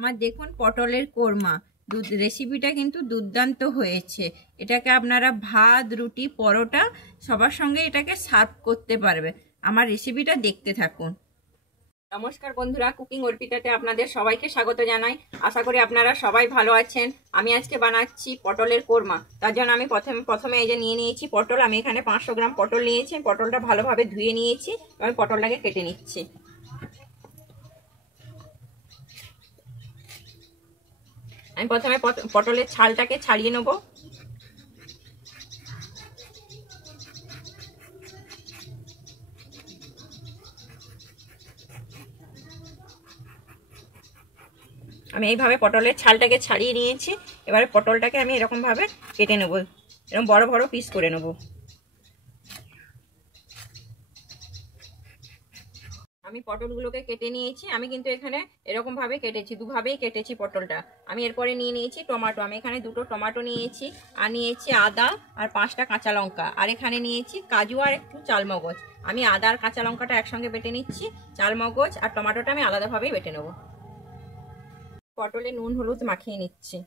আমার দেখুন পটলের কোরমা রেসিপিটা কিন্তু দুর্দান্ত হয়েছে। এটাকে আপনারা ভাত, রুটি, পরোটা সবার সঙ্গে এটাকে সার্ভ করতে পারবে। আমার রেসিপিটা দেখতে থাকুন। নমস্কার বন্ধুরা, কুকিং অর্পিতাতে আপনাদের সবাইকে স্বাগত জানাই। আশা করি আপনারা সবাই ভালো আছেন। আমি আজকে বানাচ্ছি পটলের কোরমা। তার জন্য আমি প্রথমে এই যে নিয়ে নিয়েছি পটল। আমি এখানে 500 গ্রাম পটল নিয়েছি। পটলটা ভালোভাবে ধুয়ে নিয়েছি। আমি পটলটাকে কেটে নিচ্ছি। আমি প্রথমে পটলের ছালটাকে ছাড়িয়ে নেব। আমি এইভাবে পটলের ছালটাকে ছাড়িয়ে নিয়েছি। এবারে পটলটাকে আমি এরকম ভাবে কেটে নেব, এরকম বড় বড় পিস করে নেব। আমি পটলগুলোকে কেটে নিয়েছি। আমি কিন্তু এখানে এরকম ভাবে কেটেছি, দুভাবেই কেটেছি পটলটা। আমি এরপরে নিয়ে নিয়েছি টমেটো। আমি এখানে 2টো টমেটো নিয়েছি, আর নিয়েছি আদা আর 5টা কাঁচা লঙ্কা, আর এখানে নিয়েছি কাজু আর একটু চালমগজ। আমি আদা আর কাঁচা লঙ্কাটা একসঙ্গে বেটে নিচ্ছি, চালমগজ আর টমেটোটা আমি আলাদাভাবেই বেটে নেব। পটলে নুন হলুদ মাখিয়ে নিচ্ছি।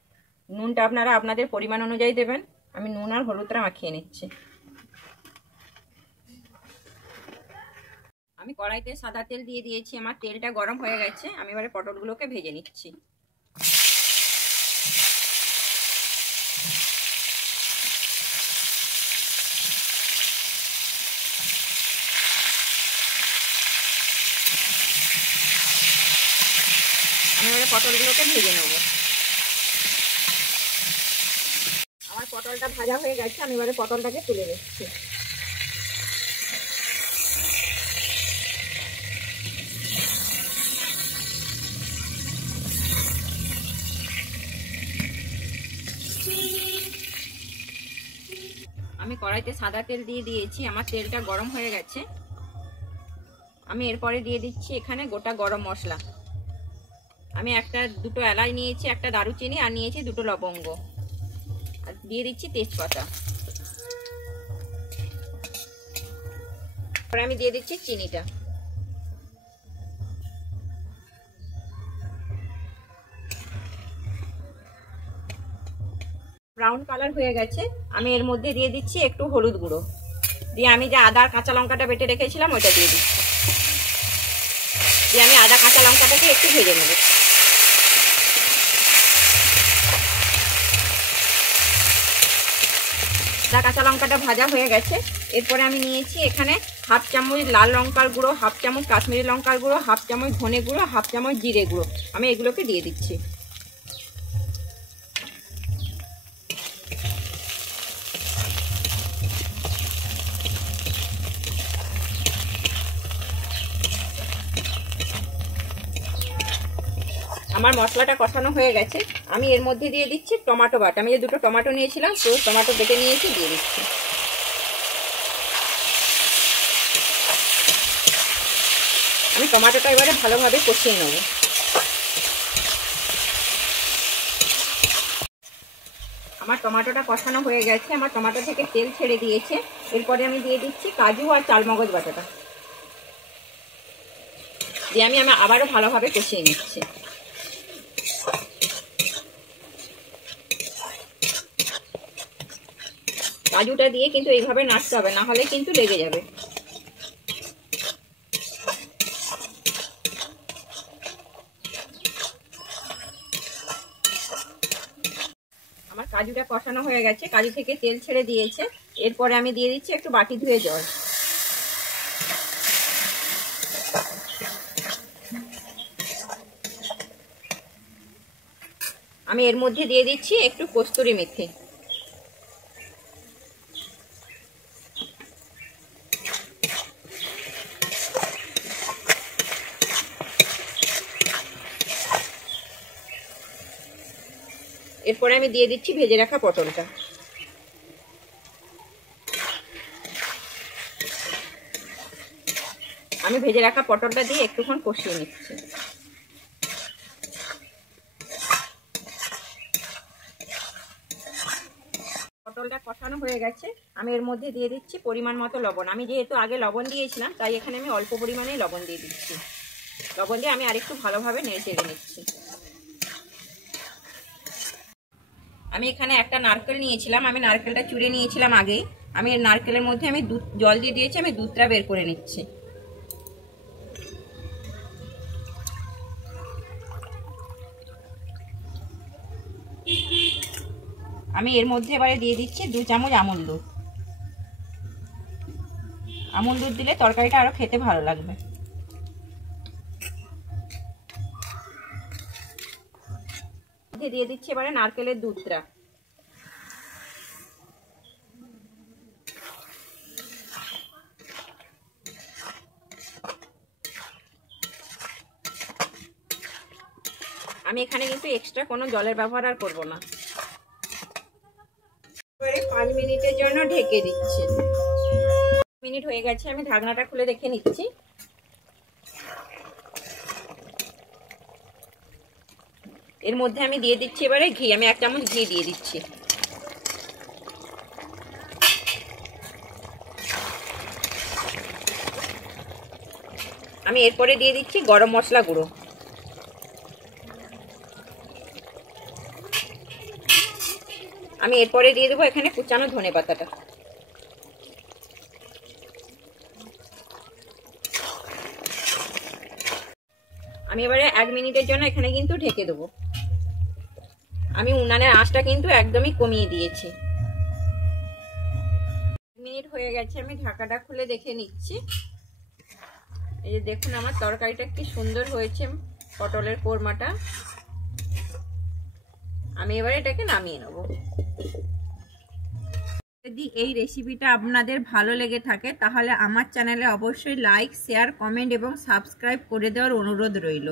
নুনটা আপনারা আপনাদের পরিমাণ অনুযায়ী দেবেন। আমি নুন আর হলুদটা মাখিয়ে নিচ্ছি। আমি কড়াইতে সাদা তেল দিয়ে দিয়েছি। আমার তেলটা গরম হয়ে গেছে। আমি এবারে পটলগুলোকে ভেজে নিচ্ছি। আমি এবারে পটলগুলোকে ভেজে নেব। আমার পটলটা ভাজা হয়ে গেছে। আমি এবারে পটলটাকে তুলে নিচ্ছি। আমি কড়াইতে সাদা তেল দিয়ে দিয়েছি। আমার তেলটা গরম হয়ে গেছে। আমি এরপরে দিয়ে দিচ্ছি এখানে গোটা গরম মশলা। আমি দুটো এলাচ নিয়েছি, একটা দারুচিনি, আর নিয়েছি 2টো লবঙ্গ, আর দিয়ে দিচ্ছি তেজপাতা। পরে আমি দিয়ে দিচ্ছি চিনিটা। ব্রাউন কালার হয়ে গেছে। আমি এর মধ্যে দিয়ে দিচ্ছি একটু হলুদ গুঁড়ো, দিয়ে আমি যে আদা কাঁচা লঙ্কাটা বেটে রেখেছিলাম ওইটা দিয়ে দিচ্ছি। দিয়ে আমি আদা কাঁচা লঙ্কাটাকে একটু ভেজে নেব। আদা কাঁচা লঙ্কাটা ভাজা হয়ে গেছে। এরপরে আমি নিয়েছি এখানে 1/2 চামচ লাল লঙ্কার গুঁড়ো, 1/2 চামচ কাশ্মীরি লঙ্কার গুঁড়ো, 1/2 চামচ ধনে গুঁড়ো, 1/2 চামচ জিরে গুঁড়ো। আমি এগুলোকে দিয়ে দিচ্ছি। আমার মশলাটা কষানো হয়ে গেছে। আমি এর মধ্যে দিয়ে দিচ্ছি টমেটো বাটা। আমি যে 2টো টমেটো নিয়েছিলাম, তো টমেটো বেটে নিয়েছি, দিয়ে দিচ্ছি। আমি টমেটোটা এবারে ভালোভাবে কষিয়ে নেব। আমার টমেটোটা কষানো হয়ে গেছে। আমার টমেটো থেকে তেল ছেড়ে দিয়েছে। এরপরে আমি দিয়ে দিচ্ছি কাজু আর চালমগজ বাটাটা, দিয়ে আমি আবারও ভালোভাবে কষিয়ে নিচ্ছি। কাজুটা দিয়ে কিন্তু এইভাবে নাড়তে হবে, না হলে কিন্তু লেগে যাবে। আমার কাজুটা কষানো হয়ে গেছে, কাজু থেকে তেল ছেড়ে দিয়েছে। এরপরে আমি দিয়ে দিচ্ছি একটু বাটি ধুয়ে জল। আমি এর মধ্যে দিয়ে দিচ্ছি একটু কস্তুরি মেথি। এরপরে আমি দিয়ে দিচ্ছি ভেজে রাখা পটলটা। আমি ভেজে রাখা পটলটা দিয়ে একটুক্ষণ কষিয়ে নিচ্ছি। পটলটা কষানো হয়ে গেছে। আমি এর মধ্যে দিয়ে দিচ্ছি পরিমাণ মতো লবণ। আমি যেহেতু আগে লবণ দিয়েছিলাম, তাই এখানে আমি অল্প পরিমাণে লবণ দিয়ে দিচ্ছি। লবণ দিয়ে আমি আরেকটু ভালোভাবে নেড়ে চেড়ে নিচ্ছি। আমি এখানে একটা নারকেল নিয়েছিলাম, আমি নারকেলটা চুড়ে নিয়েছিলাম আগেই। আমি নারকেলের মধ্যে আমি দুধ জল দিয়ে দিয়েছি, আমি দুধটা বের করে নিচ্ছি। আমি এর মধ্যে এবারে দিয়ে দিচ্ছি 2 চামচ আমুল দুধ। আমুল দুধ দিলে তরকারিটা আরো খেতে ভালো লাগবে। দিয়ে দিচ্ছি এবারে নারকেলের দুধটা। আমি এখানে কিন্তু এক্সট্রা কোনো জলের ব্যবহার আর করব না। এবারে 5 মিনিটের জন্য ঢেকে দিচ্ছি। 5 মিনিট হয়ে গেছে, আমি ঢাকনাটা খুলে দেখে নিচ্ছি। এর মধ্যে আমি দিয়ে দিচ্ছি এবারে ঘি। আমি 1 চামচ ঘি দিয়ে দিচ্ছি। আমি এরপরে দিয়ে দিচ্ছি গরম মশলা গুঁড়ো। আমি এরপরে দিয়ে দেবো এখানে কুচানো ধনেপাতাটা। আমি এবারে 1 মিনিটের জন্য এখানে কিন্তু ঢেকে দেবো। আমি উনানের আঁচটা কিন্তু একদমই কমিয়ে দিয়েছি। 1 মিনিট হয়ে গেছে, আমি ঢাকাটা খুলে দেখে নিচ্ছি। এই যে দেখুন আমার তরকারিটা কি সুন্দর হয়েছে, পটলের কোরমাটা। আমি এবারে এটাকে নামিয়ে নেব। যদি এই রেসিপিটা আপনাদের ভালো লেগে থাকে তাহলে আমার চ্যানেলে অবশ্যই লাইক, শেয়ার, কমেন্ট এবং সাবস্ক্রাইব করে দেওয়ার অনুরোধ রইল।